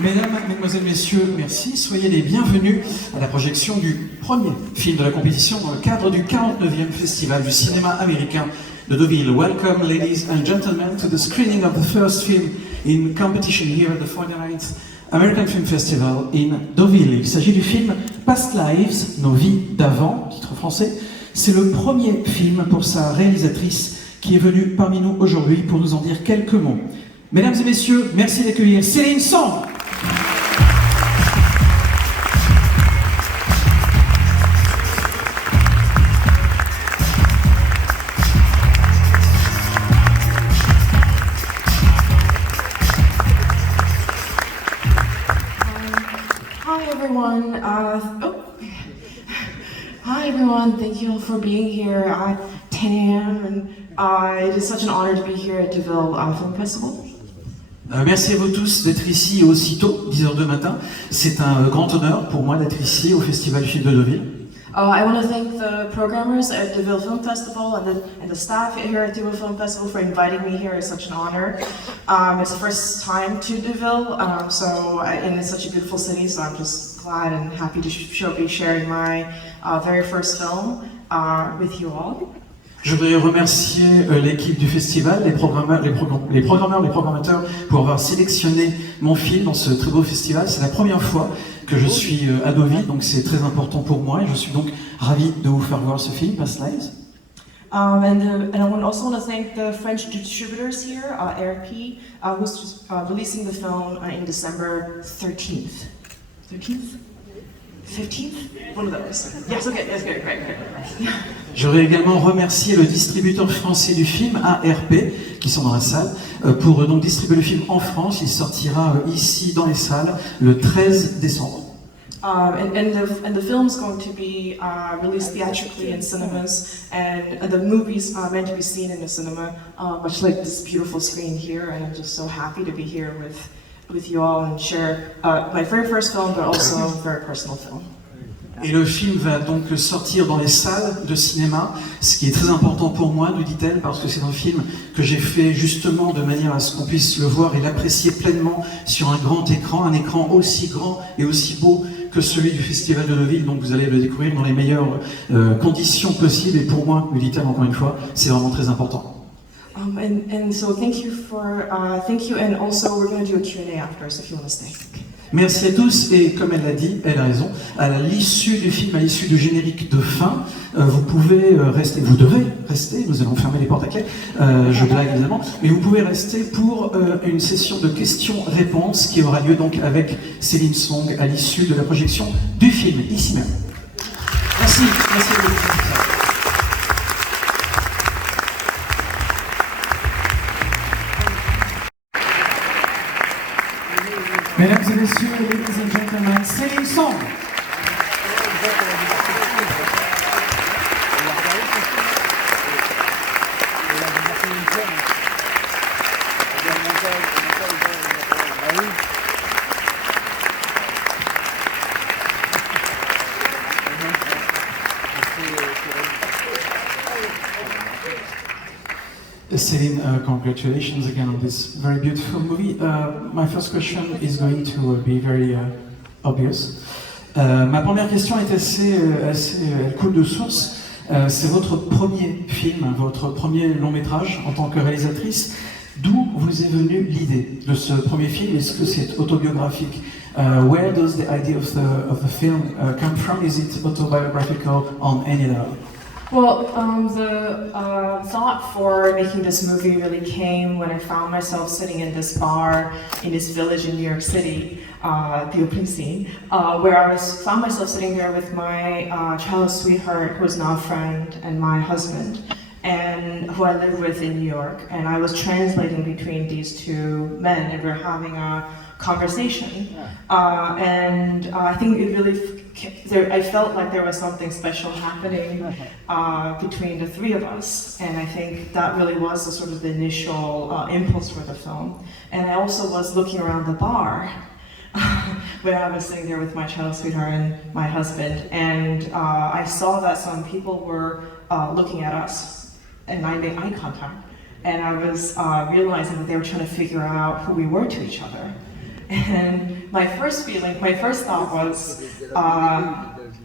Mesdames, Mesdemoiselles, Messieurs, merci. Soyez les bienvenus à la projection du premier film de la compétition dans le cadre du 49e Festival du cinéma américain de Deauville. Welcome, ladies and gentlemen, to the screening of the first film in competition here at the 49th American Film Festival in Deauville. Il s'agit du film Past Lives, Nos vies d'avant, titre français. C'est le premier film pour sa réalisatrice qui est venue parmi nous aujourd'hui pour nous en dire quelques mots. Mesdames et messieurs, merci d'accueillir Céline Song. Hi everyone, thank you all for being here at 10 a.m. and it is such an honor to be here at Deauville Film Festival. Merci à vous tous d'être ici aussitôt, 10h du matin. C'est un grand honneur pour moi d'être ici au Festival du film de Deauville. I want to thank the programmers at Deauville Film Festival and the staff here at Deauville Film Festival for inviting me here. It's such an honor. It's the first time to Deauville, and it's such a beautiful city, so I'm just glad and happy to be sharing my very first film with you all. Je voudrais remercier l'équipe du festival, les programmeurs, les programmateurs pour avoir sélectionné mon film dans ce très beau festival. C'est la première fois que je suis à Deauville, donc c'est très important pour moi et je suis donc ravi de vous faire voir ce film, Past Lives. And I also want to thank the French distributors here, ARP, who's releasing the film in December 13th. 13th? 15th? One of those. Yes, okay, that's good, great. J'aurais également remercié le distributeur français du film, ARP, qui sont dans la salle, pour donc distribuer le film en France. Il sortira ici dans les salles le 13 décembre. And the film is going to be released theatrically in cinemas, and the movie's meant to be seen in the cinema, much like this beautiful screen here. And I'm just so happy to be here with you all and share my very first film, but also a very personal film. Et le film va donc sortir dans les salles de cinéma, ce qui est très important pour moi, nous dit-elle, parce que c'est un film que j'ai fait justement de manière à ce qu'on puisse le voir et l'apprécier pleinement sur un grand écran, un écran aussi grand et aussi beau que celui du Festival de Deauville, donc vous allez le découvrir dans les meilleures conditions possibles, et pour moi, nous dit-elle encore une fois, c'est vraiment très important. And so thank you, and also we're going to do a Q&A after, so if you want to stay. Merci à tous, et comme elle l'a dit, elle a raison, à l'issue du film, à l'issue du générique de fin, vous pouvez rester, vous devez rester, nous allons fermer les portes à clé, je blague évidemment, mais vous pouvez rester pour une session de questions-réponses qui aura lieu donc avec Céline Song à l'issue de la projection du film, ici même. Merci, merci à vous. Mesdames et messieurs, ladies and gentlemen, Céline Song. Céline, congratulations again on this very beautiful movie. My first question is going to be very obvious. Ma première question est elle coule de source. C'est votre premier film, votre premier long métrage en tant que réalisatrice. D'où vous est venue l'idée de ce premier film? Est-ce que c'est autobiographique? Where does the idea of the film come from? Is it autobiographical on any level? Well, the thought for making this movie really came when I found myself sitting in this bar in this village in New York City, the opening scene, where I found myself sitting there with my childhood sweetheart, who is now a friend, and my husband, and who I live with in New York. And I was translating between these two men, and we were having a conversation. I think it really, I felt like there was something special happening between the three of us, and I think that really was the sort of the initial impulse for the film. And I also was looking around the bar when I was sitting there with my childhood sweetheart and my husband, and I saw that some people were looking at us, and I made eye contact, and I was realizing that they were trying to figure out who we were to each other. And my first thought was,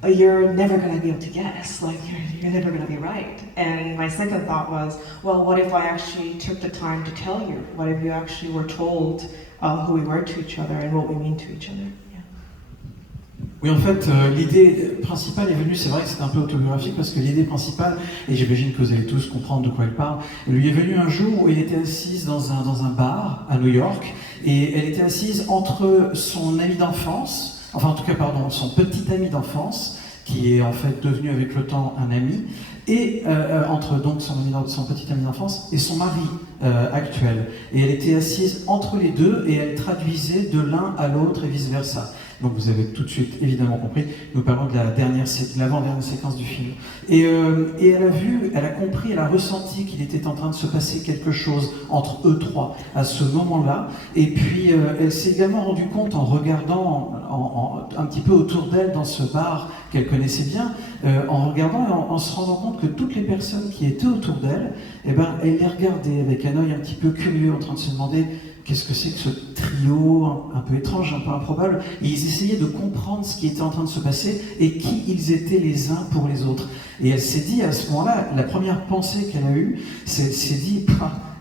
you're never going to be able to guess, like you're never going to be right. And my second thought was, well, what if I actually took the time to tell you? What if you actually were told who we were to each other and what we mean to each other? Oui, en fait, l'idée principale est venue, c'est vrai que c'est un peu autobiographique, parce que l'idée principale, et j'imagine que vous allez tous comprendre de quoi elle parle, elle lui est venue un jour où elle était assise dans un bar à New York, et elle était assise entre son ami d'enfance, enfin en tout cas, pardon, son petit ami d'enfance, qui est en fait devenu avec le temps un ami, et entre donc son petit ami d'enfance et son mari actuel. Et elle était assise entre les deux, et elle traduisait de l'un à l'autre et vice-versa. Donc vous avez tout de suite évidemment compris, nous parlons de l'avant-dernière séquence du film. Et elle a compris, elle a ressenti qu'il était en train de se passer quelque chose entre eux trois à ce moment-là. Et puis elle s'est également rendue compte en regardant un petit peu autour d'elle dans ce bar qu'elle connaissait bien, en regardant et en se rendant compte que toutes les personnes qui étaient autour d'elle, eh ben, elle les regardait avec un œil un petit peu curieux, en train de se demander qu'est-ce que c'est que ce trio un peu étrange, un peu improbable. Et ils essayaient de comprendre ce qui était en train de se passer et qui ils étaient les uns pour les autres. Et elle s'est dit à ce moment-là, la première pensée qu'elle a eue, c'est elle s'est dit,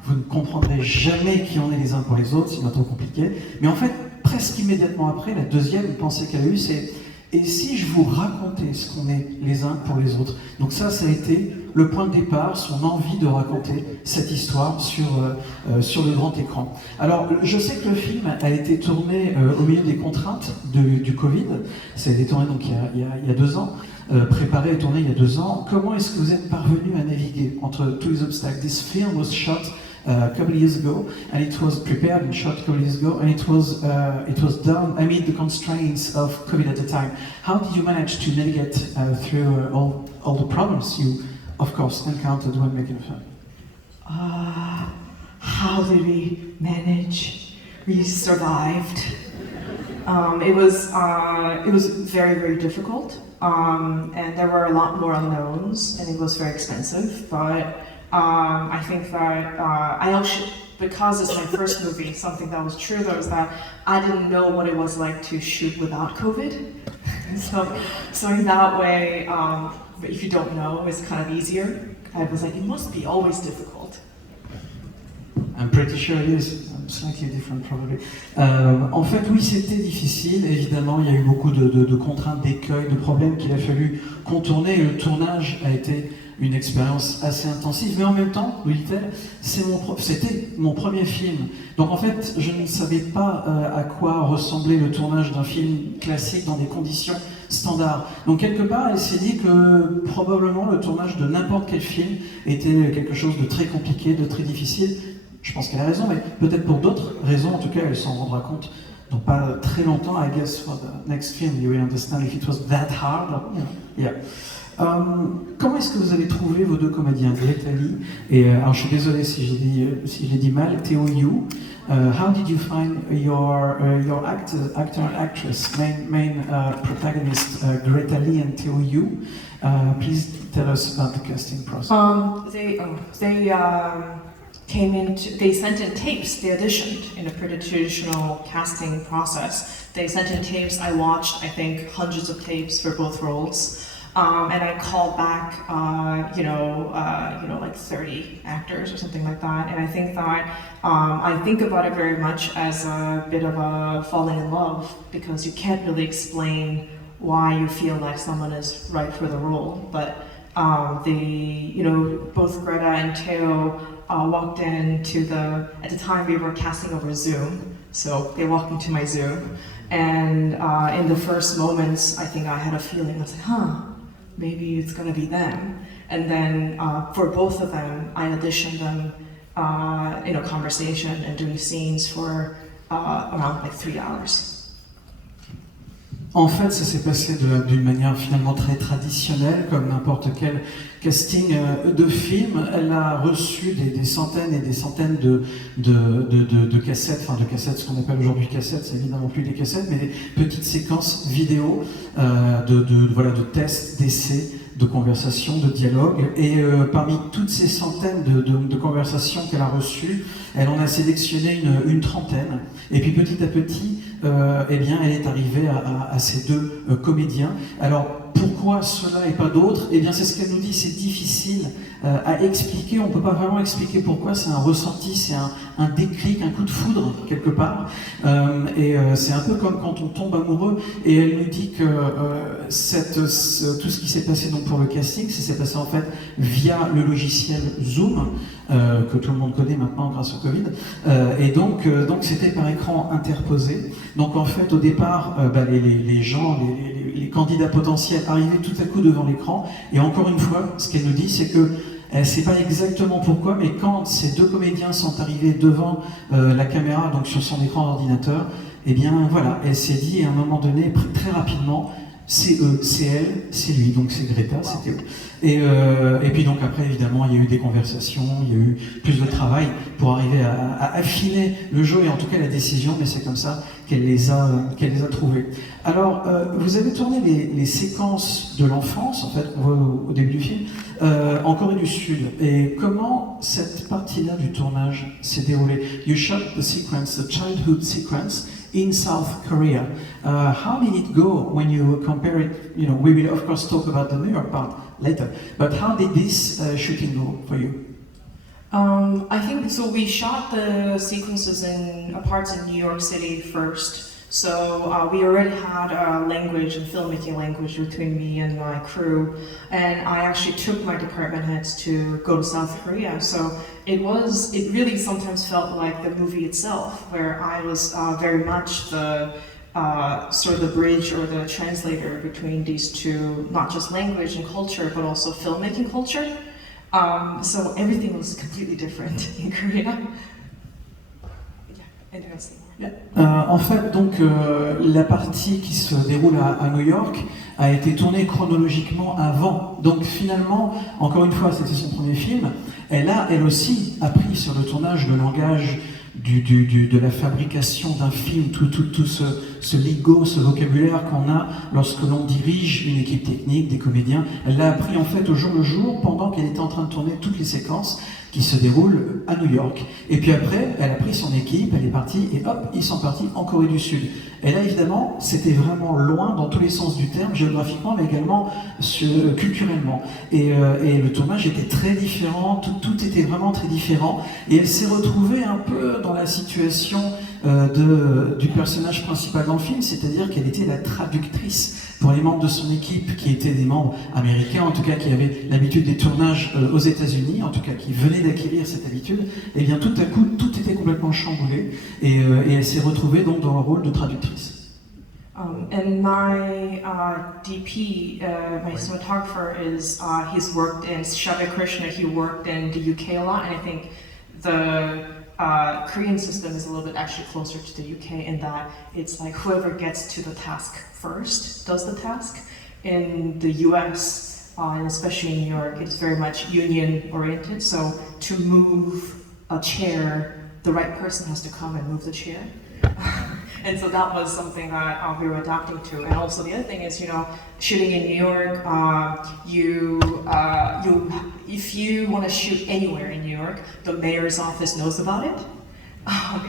vous ne comprendrez jamais qui on est les uns pour les autres, c'est pas trop compliqué. Mais en fait, presque immédiatement après, la deuxième pensée qu'elle a eue, c'est et si je vous racontais ce qu'on est les uns pour les autres? Donc ça a été le point de départ, son envie de raconter cette histoire sur le grand écran. Alors, je sais que le film a été tourné au milieu des contraintes du Covid. Ça a été tourné donc il y a 2 ans, préparé et tourné il y a 2 ans. Comment est-ce que vous êtes parvenu à naviguer entre tous les obstacles? This film was shot a couple of years ago, and it was prepared and shot a couple of years ago, and it was done amid the constraints of COVID at the time. How did you manage to navigate through all the problems you, of course, encountered when making a film? How did we manage? We survived. It was very, very difficult, and there were a lot more unknowns, and it was very expensive, but I think that I also, because it's my first movie, something that was true though is that I didn't know what it was like to shoot without COVID. so in that way, if you don't know, it's kind of easier. I was like, it must be always difficult. I'm pretty sure it is. Slightly different probably. En fait, oui, c'était difficile. Évidemment, il y a eu beaucoup de contraintes, d'écueils, de problèmes qu'il a fallu contourner. Le tournage a été une expérience assez intensive, mais en même temps, Louis Littel, c'était mon premier film. Donc en fait, je ne savais pas à quoi ressemblait le tournage d'un film classique dans des conditions standards. Donc quelque part, elle s'est dit que probablement le tournage de n'importe quel film était quelque chose de très compliqué, de très difficile. Je pense qu'elle a raison, mais peut-être pour d'autres raisons, en tout cas, elle s'en rendra compte dans pas très longtemps. I guess for the next film, you will understand if it was that hard. Yeah. Comment est-ce que vous avez trouvé vos deux comédiens, Greta Lee et alors je suis désolé si j'ai dit mal, Theo Yu. How did you find your actor and actress, main protagonist, Greta Lee and Theo Yu? Please tell us about the casting process. They sent in tapes, they auditioned in a pretty traditional casting process. They sent in tapes, I watched, I think, hundreds of tapes for both roles. And I called back, like 30 actors or something like that. And I think that I think about it very much as a bit of a falling in love, because you can't really explain why you feel like someone is right for the role. But both Greta and Theo walked into at the time we were casting over Zoom, so they walked into my Zoom. And in the first moments, I think I had a feeling, I was like, maybe it's gonna be them. And then for both of them, I auditioned them in a conversation and doing scenes for around like 3 hours. En fait, ça s'est passé d'une manière finalement très traditionnelle, comme n'importe quel casting de film. Elle a reçu des centaines et des centaines de cassettes, ce qu'on appelle aujourd'hui cassettes, c'est évidemment plus des cassettes, mais des petites séquences vidéo de tests, d'essais, de conversations, de dialogues. Et parmi toutes ces centaines de conversations qu'elle a reçues, elle en a sélectionné une trentaine. Et puis petit à petit, eh bien, elle est arrivée à ces deux comédiens. Alors, pourquoi cela et pas d'autres? Eh bien, c'est ce qu'elle nous dit, c'est difficile à expliquer, on ne peut pas vraiment expliquer pourquoi, c'est un ressenti, c'est un déclic, un coup de foudre, quelque part. C'est un peu comme quand on tombe amoureux, et elle nous dit que tout ce qui s'est passé donc pour le casting, ça s'est passé en fait via le logiciel Zoom, que tout le monde connaît maintenant grâce au Covid, et donc c'était par écran interposé. Donc en fait, au départ, les gens, les candidats potentiels arrivaient tout à coup devant l'écran, et encore une fois, ce qu'elle nous dit, c'est que elle ne sait pas exactement pourquoi, mais quand ces deux comédiens sont arrivés devant la caméra, donc sur son écran d'ordinateur, eh bien voilà, elle s'est dit à un moment donné, très rapidement, c'est eux, c'est elle, c'est lui, donc c'est Greta, c'était eux. Et puis donc après, évidemment, il y a eu des conversations, il y a eu plus de travail pour arriver à affiner le jeu et en tout cas la décision, mais c'est comme ça qu'elle les a trouvés. Alors, vous avez tourné les séquences de l'enfance, en fait, qu'on voit au début du film, en Corée du Sud. Et comment cette partie-là du tournage s'est déroulée? You shot the sequence, the childhood sequence, in South Korea. How did it go when you compare it? You know, we will of course talk about the New York part later. But how did this shooting go for you? I think so. We shot the sequences in parts in New York City first. So we already had a language and filmmaking language between me and my crew, and I actually took my department heads to go to South Korea. So it really sometimes felt like the movie itself, where I was very much the sort of the bridge or the translator between these two, not just language and culture, but also filmmaking culture. So everything was completely different in Korea. Yeah, anything else? En fait, donc, la partie qui se déroule à New York a été tournée chronologiquement avant. Donc finalement, encore une fois, c'était son premier film. Elle a, elle aussi, appris sur le tournage le langage de la fabrication d'un film, tout ce lingo, ce vocabulaire qu'on a lorsque l'on dirige une équipe technique, des comédiens. Elle l'a appris en fait au jour le jour pendant qu'elle était en train de tourner toutes les séquences qui se déroulent à New York. Et puis après, elle a pris son équipe, elle est partie et hop, ils sont partis en Corée du Sud. Et là, évidemment, c'était vraiment loin dans tous les sens du terme, géographiquement, mais également culturellement. Et le tournage était très différent, tout était vraiment très différent. Et elle s'est retrouvée un peu dans la situation du personnage principal dans le film, c'est-à-dire qu'elle était la traductrice pour les membres de son équipe qui étaient des membres américains, en tout cas qui avaient l'habitude des tournages aux États-Unis, en tout cas qui venaient d'acquérir cette habitude. Et bien tout à coup, tout était complètement chamboulé et elle s'est retrouvée donc dans le rôle de traductrice. And my DP, my cinematographer, he's worked in Shava Krishna. He worked in the UK a lot, and I think the Korean system is a little bit actually closer to the UK in that it's like whoever gets to the task first does the task. In the US, and especially in New York, it's very much union oriented. So to move a chair, the right person has to come and move the chair. And so that was something that we were adapting to. And also the other thing is, you know, shooting in New York, if you want to shoot anywhere in New York, the mayor's office knows about it.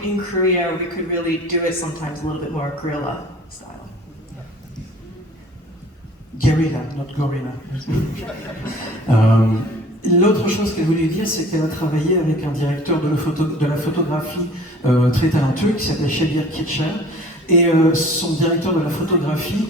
In Korea, we could really do it sometimes a little bit more guerrilla style. Guerrilla, not gorilla. L'autre chose qu'elle voulait dire, c'est qu'elle a travaillé avec un directeur de la photographie très talentueux qui s'appelle Shabir Kircher. Et son directeur de la photographie,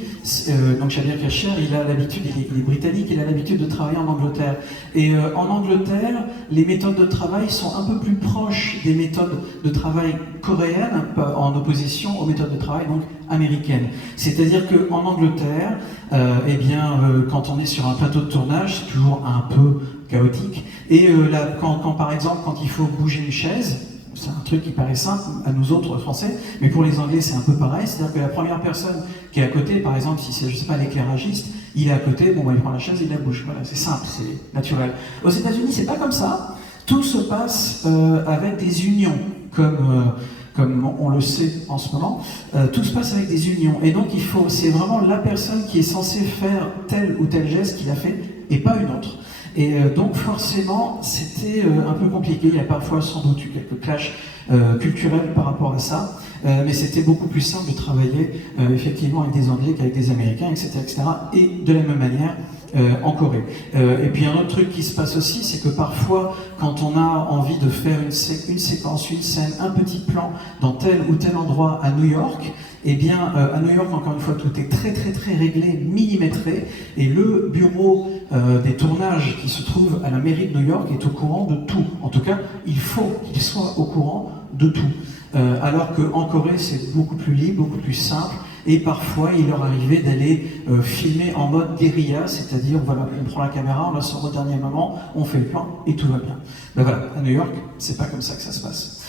donc Shabir Kircher, il est britannique, il a l'habitude de travailler en Angleterre. Et en Angleterre, les méthodes de travail sont un peu plus proches des méthodes de travail coréennes, en opposition aux méthodes de travail donc américaines. C'est-à-dire qu'en Angleterre, quand on est sur un plateau de tournage, c'est toujours un peu chaotique. Et quand par exemple, quand il faut bouger une chaise, c'est un truc qui paraît simple à nous autres Français, mais pour les Anglais c'est un peu pareil, c'est-à-dire que la première personne qui est à côté, par exemple si c'est, je sais pas, l'éclairagiste, il est à côté, il prend la chaise et il la bouge, voilà, c'est simple, c'est naturel. Aux États-Unis c'est pas comme ça, tout se passe avec des unions, comme on le sait en ce moment, tout se passe avec des unions, et donc c'est vraiment la personne qui est censée faire tel ou tel geste qu'il a fait, et pas une autre. Et donc forcément, c'était un peu compliqué. Il y a parfois sans doute eu quelques clashs culturels par rapport à ça. Mais c'était beaucoup plus simple de travailler effectivement avec des Anglais qu'avec des Américains, etc., etc. Et de la même manière en Corée. Et puis un autre truc qui se passe aussi, c'est que parfois, quand on a envie de faire une séquence, une scène, un petit plan dans tel ou tel endroit à New York, eh bien, à New York, encore une fois, tout est très très très réglé, millimétré, et le bureau des tournages qui se trouve à la mairie de New York est au courant de tout. En tout cas, il faut qu'il soit au courant de tout. Alors qu'en Corée, c'est beaucoup plus libre, beaucoup plus simple, et parfois, il leur arrivait d'aller filmer en mode guérilla, c'est-à-dire, voilà, on prend la caméra, on la sort au dernier moment, on fait le plan, et tout va bien. Ben voilà, à New York, c'est pas comme ça que ça se passe.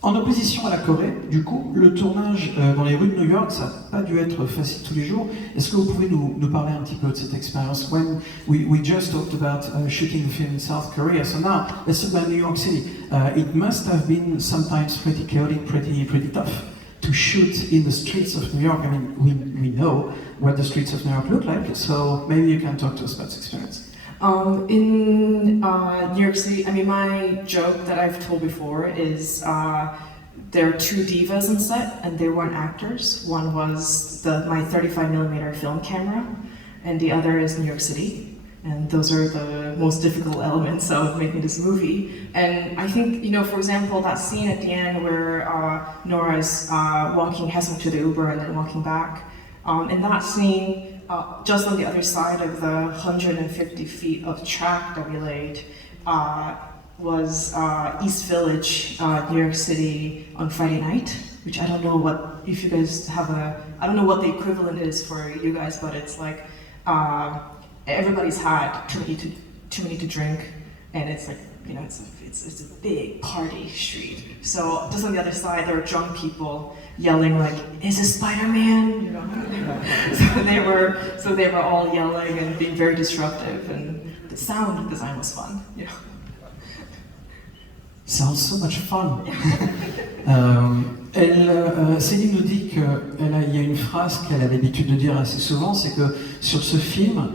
En opposition à la Corée, du coup, le tournage dans les rues de New York, ça n'a pas dû être facile tous les jours. Est-ce que vous pouvez nous parler un petit peu de cette expérience? When we just talked about shooting the film in South Korea, so now let's talk about New York City. It must have been sometimes pretty chaotic, pretty tough to shoot in the streets of New York. I mean, we know what the streets of New York look like, so maybe you can talk to us about this experience. In New York City, I mean, my joke that I've told before is there are two divas on set, and they weren't actors. One was my 35mm film camera, and the other is New York City. And those are the most difficult elements of making this movie. And I think, you know, for example, that scene at the end where Nora's walking Hesam to the Uber and then walking back. In that scene, just on the other side of the 150 feet of track that we laid, was East Village, New York City on Friday night, which I don't know what, if you guys have I don't know what the equivalent is for you guys, but it's like, everybody's had too many to drink, and it's like, you know, it's a big party street. So just on the other side, there are drunk people yelling like, "Is this Spider-Man?" You know. so they were all yelling and being very disruptive, and the sound design was fun. You know. Sounds so much fun. Céline nous dit qu'il y a une phrase qu'elle a l'habitude de dire assez souvent, c'est que sur ce film,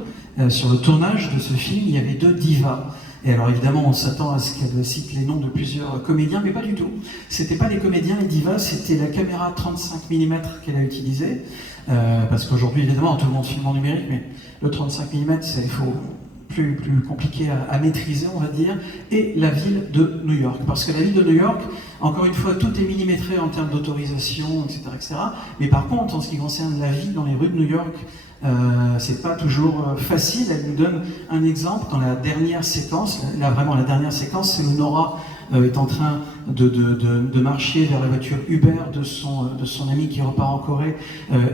sur le tournage de ce film, il y avait deux divas. Et alors évidemment, on s'attend à ce qu'elle cite les noms de plusieurs comédiens, mais pas du tout. C'était pas les comédiens, les divas, c'était la caméra 35 mm qu'elle a utilisée. Parce qu'aujourd'hui, évidemment, tout le monde filme en numérique, mais le 35 mm, il faut plus compliqué à maîtriser, on va dire, et la ville de New York. Parce que la ville de New York, encore une fois, tout est millimétré en termes d'autorisation, etc., etc. Mais par contre, en ce qui concerne la vie dans les rues de New York, c'est pas toujours facile. Elle nous donne un exemple dans la dernière séquence. Là, vraiment, la dernière séquence, c'est où Nora est en train de marcher vers la voiture Uber de son ami qui repart en Corée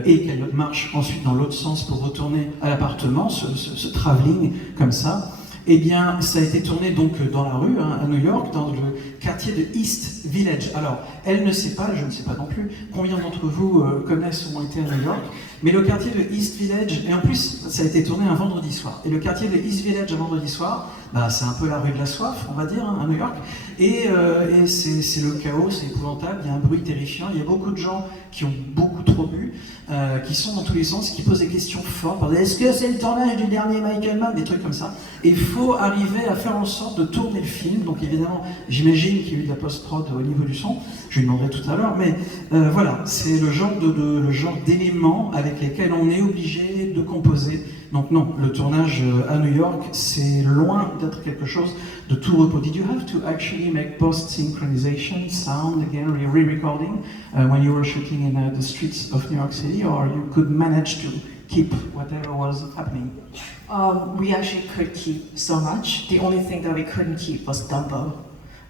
et qu'elle marche ensuite dans l'autre sens pour retourner à l'appartement, ce travelling comme ça. Eh bien, ça a été tourné donc dans la rue, à New York, dans le quartier de East Village. Alors, elle ne sait pas, je ne sais pas non plus, combien d'entre vous connaissent ou ont été à New York, mais le quartier de East Village, et en plus, ça a été tourné un vendredi soir. Et le quartier de East Village un vendredi soir, bah, c'est un peu la rue de la soif, on va dire, à New York. Et c'est le chaos, c'est épouvantable, il y a un bruit terrifiant, il y a beaucoup de gens qui ont beaucoup trop bu, qui sont dans tous les sens, qui posent des questions fortes. Est-ce que c'est le tournage du dernier Michael Mann? Des trucs comme ça. Et il faut arriver à faire en sorte de tourner le film. Donc évidemment, j'imagine qu'il y a eu de la post-prod au niveau du son, je lui demanderai tout à l'heure, mais voilà, c'est le genre d'éléments avec lesquels on est obligé de composer. Donc non, le tournage à New York, c'est loin d'être quelque chose de tout repos. Did you have to actually make post-synchronization, sound again, re-recording when you were shooting in the streets of New York City, or you could manage to keep whatever was happening? We actually could keep so much. The only thing that we couldn't keep was Dumbo,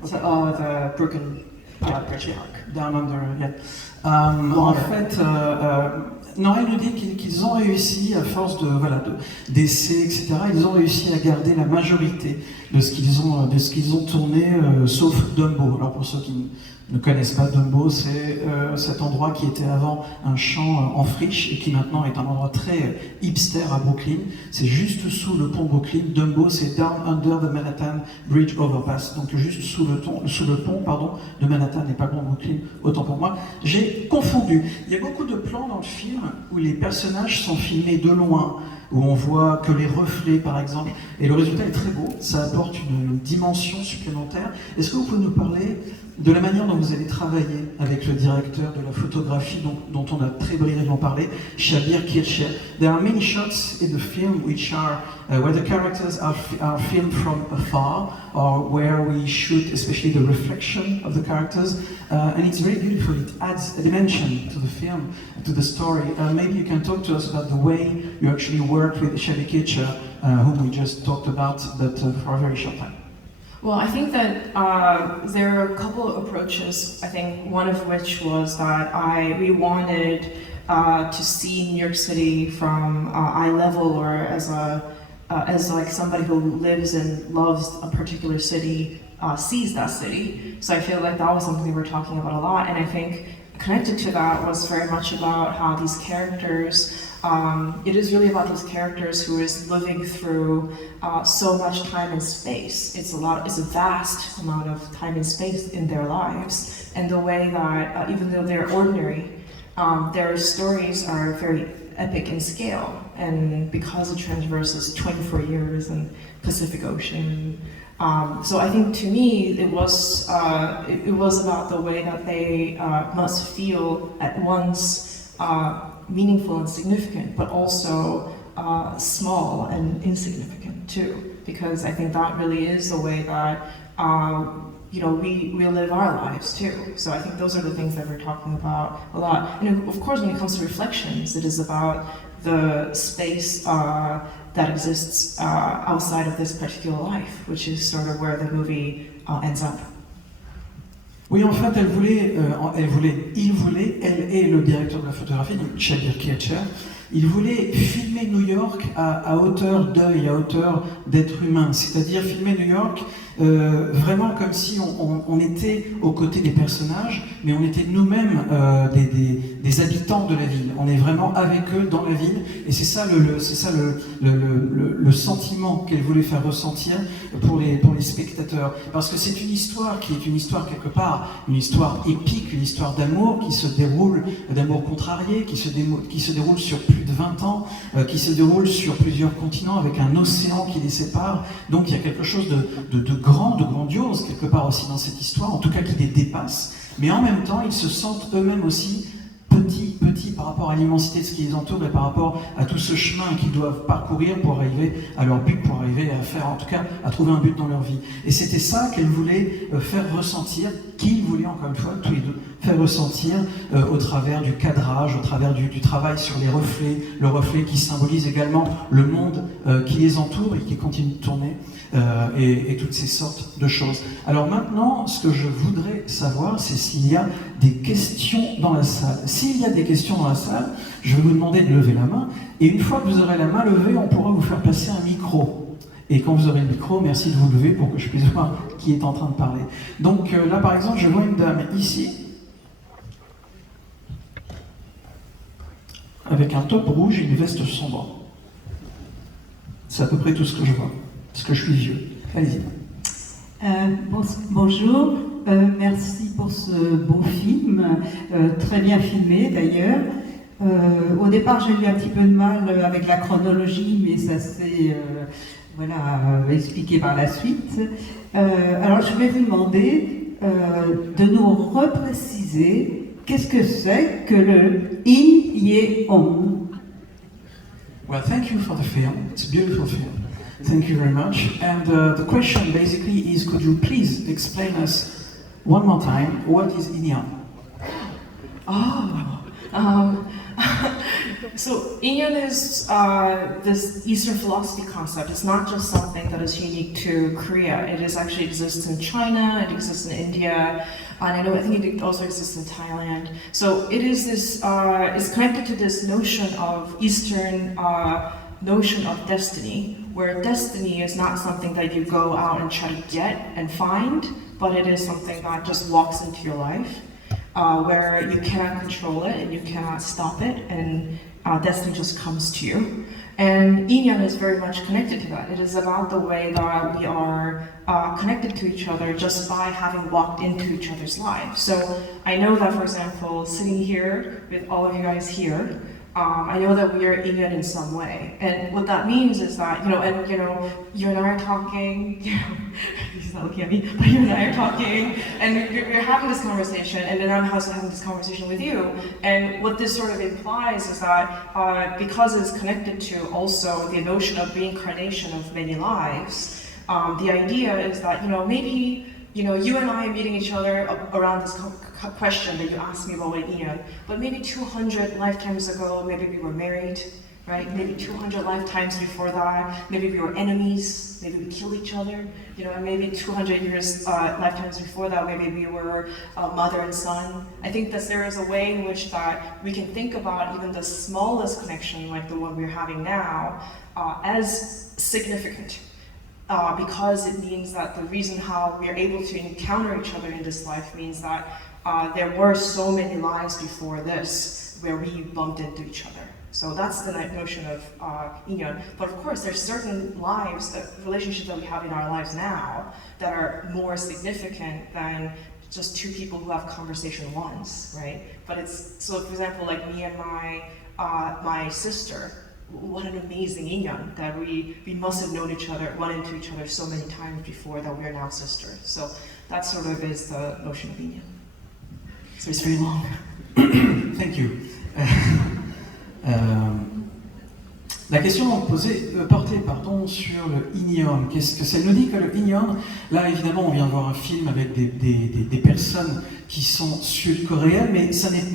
the Brooklyn Bridge Park. Down under, yeah. En fait, Noël nous dit qu'ils ont réussi, à force d'essais, etc., ils ont réussi à garder la majorité de ce qu'ils ont tourné, sauf Dumbo. Alors pour ceux qui ne connaissent pas, Dumbo, c'est cet endroit qui était avant un champ en friche et qui maintenant est un endroit très hipster à Brooklyn. C'est juste sous le pont Brooklyn. Dumbo, c'est Down Under the Manhattan Bridge Overpass, donc juste sous le pont de Manhattan et pas le pont Brooklyn, autant pour moi. J'ai confondu. Il y a beaucoup de plans dans le film où les personnages sont filmés de loin, où on voit que les reflets, par exemple, et le résultat est très beau, ça apporte une dimension supplémentaire. Est-ce que vous pouvez nous parler de la manière dont vous avez travaillé avec le directeur de la photographie dont on a très brièvement parlé, Shabir Kircher? There are many shots in the film which are where the characters are filmed from afar, or where we shoot especially the reflection of the characters, and it's very beautiful. It adds a dimension to the film, to the story. Maybe you can talk to us about the way you actually worked with Shabir Kircher, whom we just talked about, but for a very short time. Well, I think that there are a couple of approaches. I think one of which was that we wanted to see New York City from eye level, or as like somebody who lives and loves a particular city sees that city. So I feel like that was something we were talking about a lot, and I think connected to that was very much about how these characters. It is really about these characters who is living through so much time and space. It's a vast amount of time and space in their lives, and the way that even though they're ordinary, their stories are very epic in scale. And because it traverses 24 years and Pacific Ocean. So I think to me it was about the way that they must feel at once meaningful and significant, but also small and insignificant too, because I think that really is the way that we live our lives too. So I think those are the things that we're talking about a lot. And of course, when it comes to reflections, it is about the space that exists outside of this particular life, which is sort of where the movie ends up. Oui, en fait, elle et le directeur de la photographie, donc Shabir Kircher, il voulait filmer New York à hauteur d'œil, à hauteur d'être humain, c'est-à-dire filmer New York vraiment comme si on était aux côtés des personnages, mais on était nous-mêmes des habitants de la ville. On est vraiment avec eux dans la ville, et c'est ça le sentiment qu'elle voulait faire ressentir pour les spectateurs. Parce que c'est une histoire qui est une histoire quelque part, une histoire épique, une histoire d'amour qui se déroule, d'amour contrarié, qui se déroule sur plus de 20 ans, qui se déroule sur plusieurs continents avec un océan qui les sépare. Donc il y a quelque chose de grandiose quelque part aussi dans cette histoire, en tout cas qui les dépasse, mais en même temps ils se sentent eux-mêmes aussi petits par rapport à l'immensité de ce qui les entoure et par rapport à tout ce chemin qu'ils doivent parcourir pour arriver à leur but, pour arriver à faire, en tout cas, à trouver un but dans leur vie. Et c'était ça qu'elle voulait faire ressentir, qu'ils voulaient encore une fois, tous les deux, faire ressentir au travers du cadrage, au travers du travail sur les reflets, le reflet qui symbolise également le monde qui les entoure et qui continue de tourner, et toutes ces sortes de choses. Alors maintenant, ce que je voudrais savoir, c'est s'il y a des questions dans la salle. S'il y a des questions dans la salle, je vais vous demander de lever la main, et une fois que vous aurez la main levée, on pourra vous faire passer un micro. Et quand vous aurez le micro, merci de vous lever pour que je puisse voir qui est en train de parler. Donc là, par exemple, je vois une dame ici, avec un top rouge et une veste sombre. C'est à peu près tout ce que je vois, parce que je suis vieux. Allez-y. Bonjour, merci pour ce beau film, très bien filmé d'ailleurs. Au départ, j'ai eu un petit peu de mal avec la chronologie, mais ça s'est expliqué par la suite. Alors, je vais vous demander de nous repréciser qu'est-ce que c'est que le In Ye On. Well, thank you for the film. It's a beautiful film. Thank you very much. And the question basically is, could you please explain us one more time what is Inyan? So Inyan is this Eastern philosophy concept. It's not just something that is unique to Korea. It actually exists in China, it exists in India, and I think it also exists in Thailand. So it is this, it's connected to this notion of Eastern notion of destiny, where destiny is not something that you go out and try to get and find, but it is something that just walks into your life, where you cannot control it and you cannot stop it, and destiny just comes to you. And Yin Yang is very much connected to that. It is about the way that we are connected to each other just by having walked into each other's lives. So I know that, for example, sitting here with all of you guys here, I know that we are Yin Yang in some way. And what that means is that, you and I are talking, he's not looking at me, but you and I are talking, and we're having this conversation, and then I'm also having this conversation with you. And what this sort of implies is that because it's connected to also the notion of reincarnation of many lives, the idea is that, maybe, you and I are meeting each other around this question that you asked me about Yin Yang, but maybe 200 lifetimes ago, maybe we were married, right? Maybe 200 lifetimes before that, maybe we were enemies, maybe we killed each other, and maybe 200 years lifetimes before that, maybe we were mother and son. I think that there is a way in which that we can think about even the smallest connection, like the one we're having now, as significant. Because it means that the reason how we are able to encounter each other in this life means that there were so many lives before this where we bumped into each other. So that's the notion of Yin Yang. But of course, there's certain lives, relationships that we have in our lives now that are more significant than just two people who have conversation once, right? But so for example, like me and my sister, what an amazing Yin Yang that we must have known each other, run into each other so many times before that we are now sisters. So that sort of is the notion of Yin Yang. So it's very long. Thank you. La question portée sur le Yin Yang, qu'est-ce que ça nous dit que le Yin Yang? Là, évidemment, on vient de voir un film avec des personnes qui sont sud-coréennes, mais ça n'est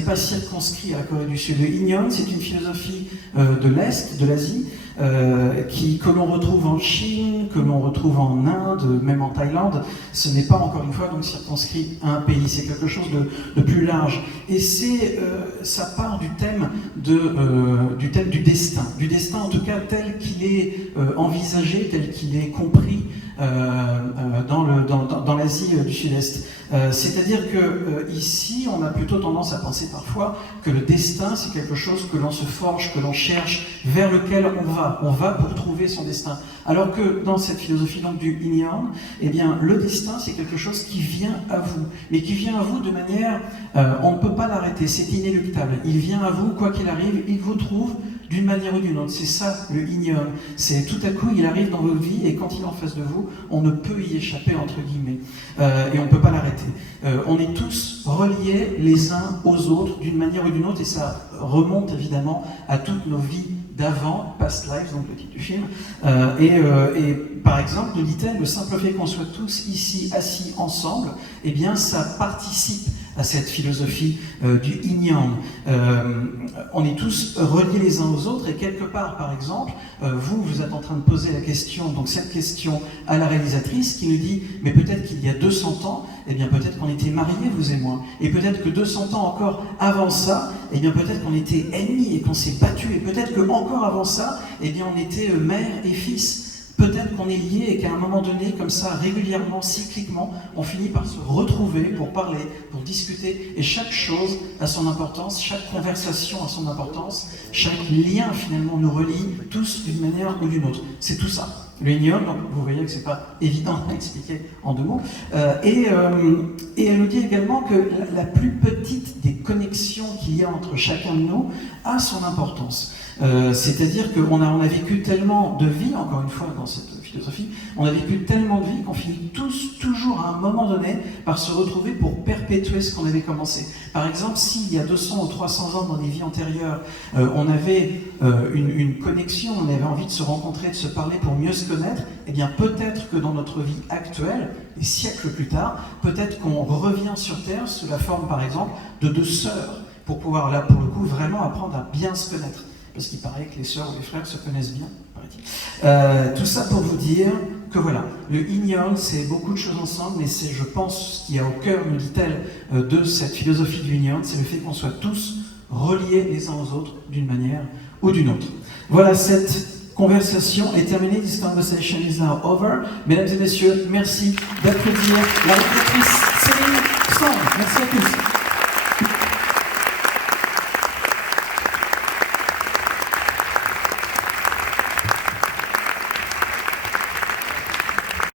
pas circonscrit à la Corée du Sud. Le Yin Yang, c'est une philosophie de l'Est, de l'Asie, que l'on retrouve en Chine, que l'on retrouve en Inde, même en Thaïlande. Ce n'est pas, encore une fois, donc circonscrit à un pays, c'est quelque chose de plus large. Et ça part du thème du destin en tout cas tel qu'il est envisagé, tel qu'il est compris dans l'Asie du Sud-Est. C'est-à-dire que ici, on a plutôt tendance à penser parfois que le destin, c'est quelque chose que l'on se forge, que l'on cherche, vers lequel on va. On va pour trouver son destin. Alors que dans cette philosophie donc du Yin Yang, eh bien, le destin, c'est quelque chose qui vient à vous. Mais qui vient à vous de manière... on ne peut pas l'arrêter, c'est inéluctable. Il vient à vous, quoi qu'il arrive, il vous trouve d'une manière ou d'une autre. C'est ça, le Yin Yang. C'est tout à coup, il arrive dans votre vie, et quand il est en face de vous, on ne peut y échapper, entre guillemets. Et on ne peut pas l'arrêter. On est tous reliés les uns aux autres, d'une manière ou d'une autre, et ça remonte évidemment à toutes nos vies d'avant, Past Lives, donc le titre du film. Et par exemple, nous dit-elle, le simple fait qu'on soit tous ici assis ensemble, eh bien ça participe à cette philosophie du Yin Yang. On est tous reliés les uns aux autres, et quelque part, par exemple, vous êtes en train de poser la question, donc cette question à la réalisatrice qui nous dit, mais peut-être qu'il y a 200 ans, eh bien peut-être qu'on était mariés, vous et moi, et peut-être que 200 ans encore avant ça, eh bien peut-être qu'on était ennemis et qu'on s'est battus, et peut-être que encore avant ça, eh bien on était mère et fils. Peut-être qu'on est liés et qu'à un moment donné, comme ça, régulièrement, cycliquement, on finit par se retrouver pour parler, pour discuter, et chaque chose a son importance, chaque conversation a son importance, chaque lien finalement nous relie tous d'une manière ou d'une autre. C'est tout ça. Le Yin Yang, donc vous voyez que c'est pas évident à expliquer en 2 mots. Et elle nous dit également que la plus petite des connexions qu'il y a entre chacun de nous a son importance. C'est-à-dire qu'on a vécu tellement de vie, encore une fois dans cette philosophie, on a vécu tellement de vie qu'on finit tous, toujours à un moment donné, par se retrouver pour perpétuer ce qu'on avait commencé. Par exemple, s'il y a 200 ou 300 ans dans des vies antérieures, on avait une connexion, on avait envie de se rencontrer, de se parler pour mieux se connaître, eh bien peut-être que dans notre vie actuelle, des siècles plus tard, peut-être qu'on revient sur Terre sous la forme, par exemple, de 2 sœurs, pour pouvoir, là, pour le coup, vraiment apprendre à bien se connaître. Parce qu'il paraît que les sœurs ou les frères se connaissent bien, paraît-il. Tout ça pour vous dire que voilà, le Yin Yang, c'est beaucoup de choses ensemble, mais c'est, je pense, ce qu'il y a au cœur, nous dit-elle, de cette philosophie du Yin Yang, c'est le fait qu'on soit tous reliés les uns aux autres d'une manière ou d'une autre. Voilà cette conversation est terminée. This conversation is now over. Mesdames et messieurs, merci d'applaudir la réalisatrice